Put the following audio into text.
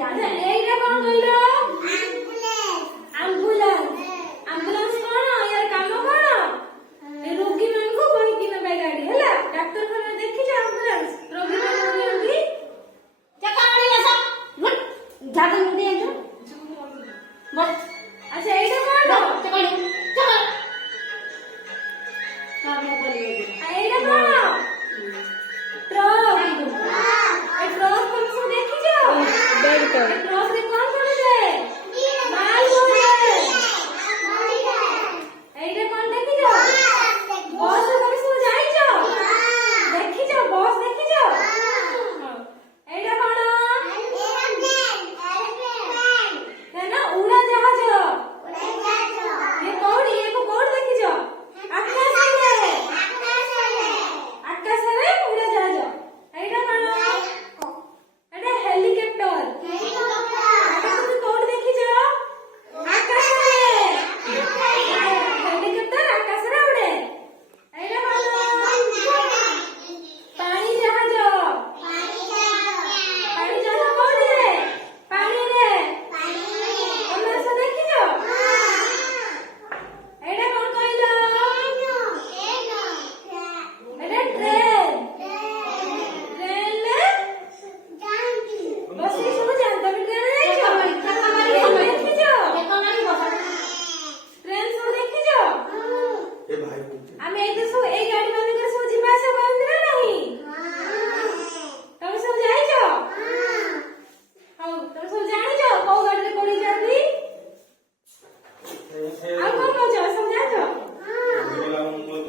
ଜାଣିନି ଏଇଟା କଣ କହିଲ? ଆମ୍ବୁଲାନ୍ସ। ଆମ୍ବୁଲାନ୍ସ କଣ? ୟାର କାମ କଣ? ରୋଗୀ ମାନଙ୍କୁ ବୋହିକି ନେବା ଗାଡି ହେଲା। ଡାକ୍ତରଖାନା ଦେଖିଛ ଆମ୍ବୁଲାନ୍ସ? ରୋଗୀ ମାନଙ୍କୁ ନିଅନ୍ତି। ଆଚ୍ଛା ଏଇଟା କଣ? ଏଇଟା କଣ? ଟ୍ରକ୍। ଏ ଟ୍ରକ୍ ତମେ ସବୁ ଦେଖିଛ? ଏ ଟ୍ରକ୍ ରେ କଣ ପଡୁଥାଏ? ମାଲ ବୋଝ। ଏଇଟା କଣ ଦେଖିଛ? ବସ୍ ରେ ତମେ ସବୁ ଯାଇଛ? ଦେଖିଛ? ବସ୍ ଦେଖିଛ? ଏଇଟା କଣ? ନା ଉଡାଜାହାଜ। ଏ କୋଉଠି? ଏକୁ କୋଉଠି ଦେଖିଛ? ଆକାଶରେ। ଆକାଶରେ ଉଡାଜାହାଜ। ଏଇଟା କଣ? ଏଇଟା ହେଲିକପ୍ଟର। ଏଟା তুমি କୋଉଠି ଦେଖିଛ? ଆକାଶରେ। ହେଲିକପ୍ଟର ଆକାଶରେ ଉଡେ। ଏଇଟା କଣ? ପାଣି ଜାହାଜ। ପାଣି ଜାହାଜ କୋଉଠିରେ? ପାଣିରେ। ତମେ ସବୁ ଦେଖିଛ? ଏଇଟା କଣ କହିଲ? ଏଇଟା ଟ୍ରେନ। ଟ୍ରେନରେ ବସିକି ସବୁ ଯାଆନ୍ତି। ତମେ ଟ୍ରେନରେ ଯାଇଛ? ଦେଖିଛ? ଟ୍ରେନ ସବୁ ଦେଖିଛ? ଆମେ ଏଇଠି ସବୁ ଏଇ ଗାଡି